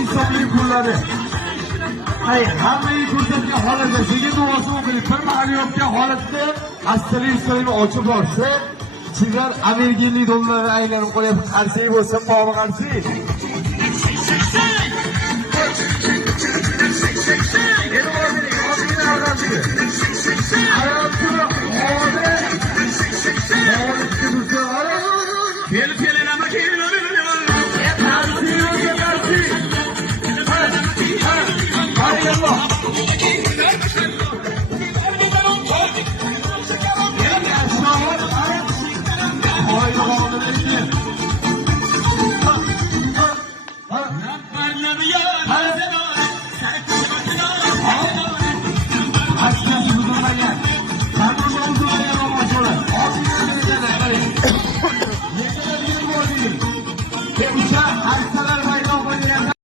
insoniy kunlari. Hay, hammaga ko'rsatgan holatda senga duosi o'qilib, bir ma'lumotga holatda hastalik ustoyini ochib borsa, ichidan amerikalik dollarga aylanib qolyapti. Qarsak bo'lsa, pog'i qarsak.